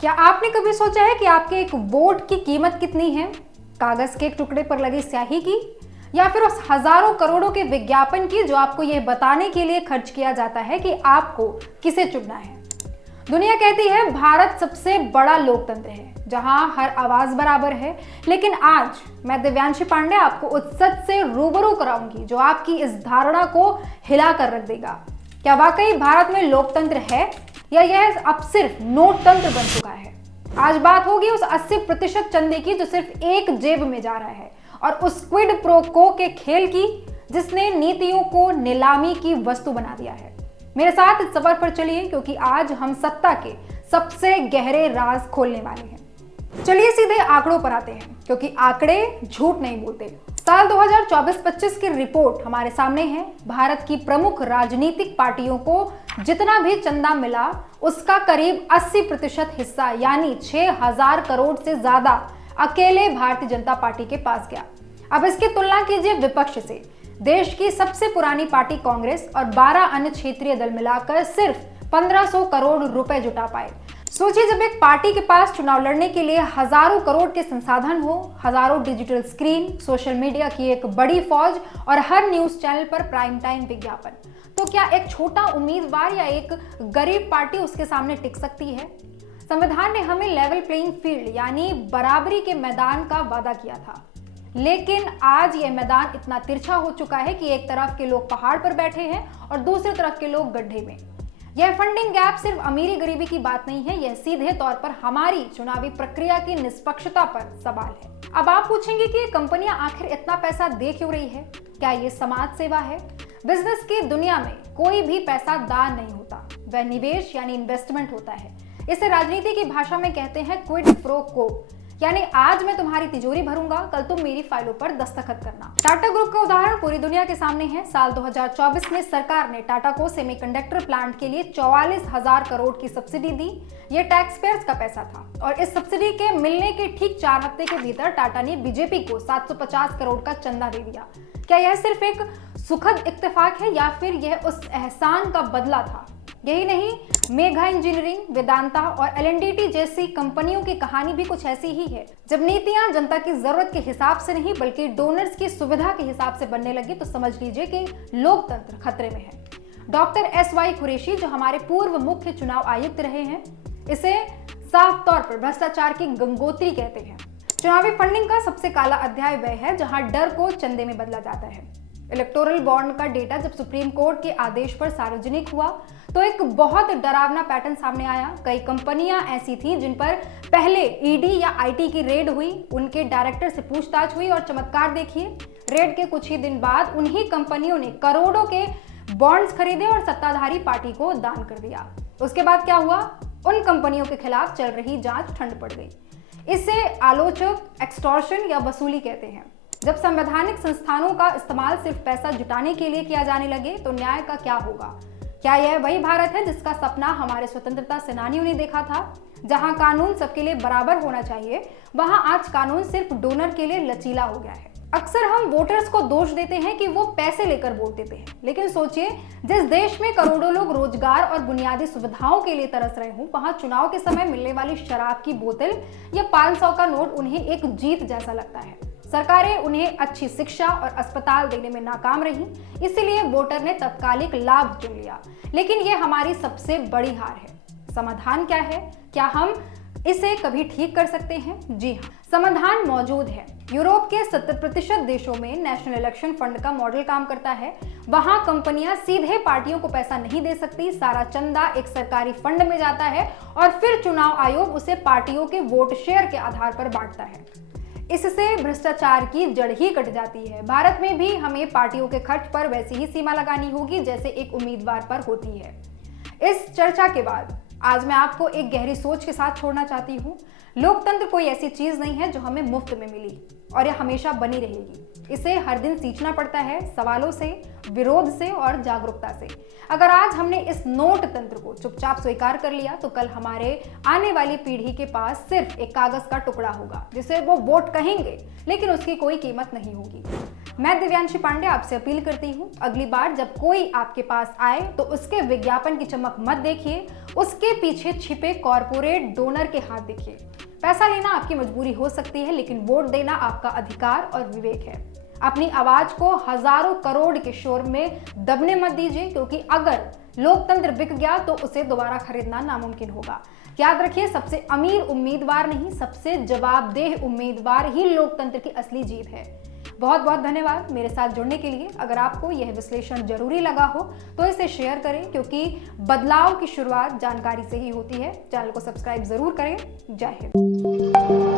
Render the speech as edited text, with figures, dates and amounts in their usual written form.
क्या आपने कभी सोचा है कि आपके एक वोट की कीमत कितनी है? कागज के एक टुकड़े पर लगी स्याही की, या फिर उस हजारों करोड़ों के विज्ञापन की जो आपको यह बताने के लिए खर्च किया जाता है कि आपको किसे चुनना है। दुनिया कहती है भारत सबसे बड़ा लोकतंत्र है जहां हर आवाज बराबर है, लेकिन आज मैं दिव्यांशी पांडे आपको उस सच से रूबरू कराऊंगी जो आपकी इस धारणा को हिला कर रख देगा। क्या वाकई भारत में लोकतंत्र है या यह अब सिर्फ नोट तंत्र बन चुका है? आज बात होगी उस 80% चंदे की जो सिर्फ एक जेब में जा रहा है, और उस क्विड प्रो को के खेल की जिसने नीतियों को नीलामी की वस्तु बना दिया है। मेरे साथ इस सफर पर चलिए, क्योंकि आज हम सत्ता के सबसे गहरे राज खोलने वाले हैं। चलिए सीधे आंकड़ों पर आते हैं, क्योंकि आंकड़े झूठ नहीं बोलते। साल 2024-25 की रिपोर्ट हमारे सामने है। भारत की प्रमुख राजनीतिक पार्टियों को जितना भी चंदा मिला उसका करीब 80% हिस्सा यानी 6000 करोड़ से ज्यादा अकेले भारतीय जनता पार्टी के पास गया। अब इसकी तुलना कीजिए विपक्ष से। देश की सबसे पुरानी पार्टी कांग्रेस और 12 अन्य क्षेत्रीय दल मिलाकर सिर्फ 1500 करोड़ रुपए जुटा पाए। सोचिए, जब एक पार्टी के पास चुनाव लड़ने के लिए हजारों करोड़ के संसाधन हो, हजारों डिजिटल स्क्रीन, सोशल मीडिया की एक बड़ी फौज और हर न्यूज चैनल पर प्राइम टाइम विज्ञापन, तो क्या एक छोटा उम्मीदवार या एक गरीब पार्टी उसके सामने टिक सकती है? संविधान ने हमें लेवल प्लेइंग फील्ड यानी बराबरी के मैदान का वादा किया था, लेकिन आज यह मैदान इतना तिरछा हो चुका है कि एक तरफ के लोग पहाड़ पर बैठे हैं और दूसरी तरफ के लोग गड्ढे में। यह फंडिंग गैप सिर्फ अमीरी गरीबी की बात नहीं है, यह सीधे तौर पर हमारी चुनावी प्रक्रिया की निष्पक्षता पर सवाल है। अब आप पूछेंगे कि ये कंपनियां आखिर इतना पैसा दे क्यों रही है? क्या ये समाज सेवा है? बिजनेस की दुनिया में कोई भी पैसा दान नहीं होता, वह निवेश यानी इन्वेस्टमेंट होता है। इसे राजनीति की भाषा में कहते हैं क्विड प्रो को, यानी आज मैं तुम्हारी तिजोरी भरूंगा, कल तुम मेरी फाइलों पर दस्तखत करना। टाटा ग्रुप का उदाहरण पूरी दुनिया के सामने है। साल 2024 में सरकार ने टाटा को सेमीकंडक्टर प्लांट के लिए 44,000 करोड़ की सब्सिडी दी। यह टैक्स पेयर्स का पैसा था, और इस सब्सिडी के मिलने के ठीक 4 हफ्ते के भीतर टाटा ने बीजेपी को 750 करोड़ का चंदा दे दिया। क्या यह सिर्फ एक सुखद इत्तेफाक है या फिर यह उस एहसान का बदला था? यही नहीं, मेघा इंजीनियरिंग, वेदांता और एल&टी जैसी कंपनियों की कहानी भी कुछ ऐसी ही है। जब नीतियां जनता की जरूरत के हिसाब से नहीं बल्कि डोनर्स की सुविधा के हिसाब से बनने लगी, तो समझ लीजिए कि लोकतंत्र खतरे में है। डॉक्टर SY कुरैशी, जो हमारे पूर्व मुख्य चुनाव आयुक्त रहे हैं, इसे साफ तौर पर भ्रष्टाचार की गंगोत्री कहते हैं। चुनावी फंडिंग का सबसे काला अध्याय वह है जहां डर को चंदे में बदला जाता है। इलेक्टोरल बॉन्ड का डेटा जब सुप्रीम कोर्ट के आदेश पर सार्वजनिक हुआ तो एक बहुत डरावना पैटर्न सामने आया। कई कंपनियां ऐसी थी जिन पर पहले ईडी या IT की रेड हुई, उनके डायरेक्टर से पूछताछ हुई, और चमत्कार देखिए, रेड के कुछ ही दिन बाद उन्हीं कंपनियों ने करोड़ों के बॉन्ड्स खरीदे और सत्ताधारी पार्टी को दान कर दिया। उसके बाद क्या हुआ? उन कंपनियों के खिलाफ चल रही जांच ठंड पड़ गई। इसे आलोचक एक्सटॉर्शन या वसूली कहते हैं। जब संवैधानिक संस्थानों का इस्तेमाल सिर्फ पैसा जुटाने के लिए किया जाने लगे तो न्याय का क्या होगा? क्या यह वही भारत है जिसका सपना हमारे स्वतंत्रता सेनानियों ने देखा था, जहां कानून सबके लिए बराबर होना चाहिए, वहां आज कानून सिर्फ डोनर के लिए लचीला हो गया है। अक्सर हम वोटर्स को दोष देते हैं कि वो पैसे लेकर वोट देते हैं, लेकिन सोचिए, जिस देश में करोड़ों लोग रोजगार और बुनियादी सुविधाओं के लिए तरस रहे हों, वहां चुनाव के समय मिलने वाली शराब की बोतल या 500 का नोट उन्हें एक जीत जैसा लगता है। सरकारें उन्हें अच्छी शिक्षा और अस्पताल देने में नाकाम रही, इसलिए वोटर ने तत्कालिक लाभ चुन लिया। लेकिन यह हमारी सबसे बड़ी हार है। समाधान क्या है? क्या हम इसे कभी ठीक कर सकते हैं? जी हाँ, समाधान मौजूद है। यूरोप के 70% देशों में नेशनल इलेक्शन फंड का मॉडल काम करता है। वहां कंपनियां सीधे पार्टियों को पैसा नहीं दे सकती, सारा चंदा एक सरकारी फंड में जाता है और फिर चुनाव आयोग उसे पार्टियों के वोट शेयर के आधार पर बांटता है। इससे भ्रष्टाचार की जड़ ही कट जाती है। भारत में भी हमें पार्टियों के खर्च पर वैसी ही सीमा लगानी होगी जैसे एक उम्मीदवार पर होती है। इस चर्चा के बाद आज मैं आपको एक गहरी सोच के साथ छोड़ना चाहती हूँ। लोकतंत्र कोई ऐसी चीज नहीं है जो हमें मुफ्त में मिली। और यह हमेशा बनी रहेगी। इसे हर दिन सींचना पड़ता है, सवालों से, विरोध से और जागरूकता से। अगर आज हमने इस नोट तंत्र को चुपचाप स्वीकार कर लिया तो कल हमारे आने वाली पीढ़ी के पास सिर्फ एक कागज का टुकड़ा होगा जिसे वो वोट कहेंगे, लेकिन उसकी कोई कीमत नहीं होगी। मैं दिव्यांशी पांडे आपसे अपील करती हूँ, अगली बार जब कोई आपके पास आए तो उसके विज्ञापन की चमक मत देखिए, उसके पीछे छिपे कॉर्पोरेट डोनर के हाथ देखिए। पैसा लेना आपकी मजबूरी हो सकती है, लेकिन वोट देना आपका अधिकार और विवेक है। अपनी आवाज को हजारों करोड़ के शोर में दबने मत दीजिए, क्योंकि अगर लोकतंत्र बिक गया तो उसे दोबारा खरीदना नामुमकिन होगा। याद रखिए, सबसे अमीर उम्मीदवार नहीं, सबसे जवाबदेह उम्मीदवार ही लोकतंत्र की असली जीत है। बहुत बहुत धन्यवाद मेरे साथ जुड़ने के लिए। अगर आपको यह विश्लेषण जरूरी लगा हो तो इसे शेयर करें, क्योंकि बदलाव की शुरुआत जानकारी से ही होती है। चैनल को सब्सक्राइब जरूर करें। जय हिंद।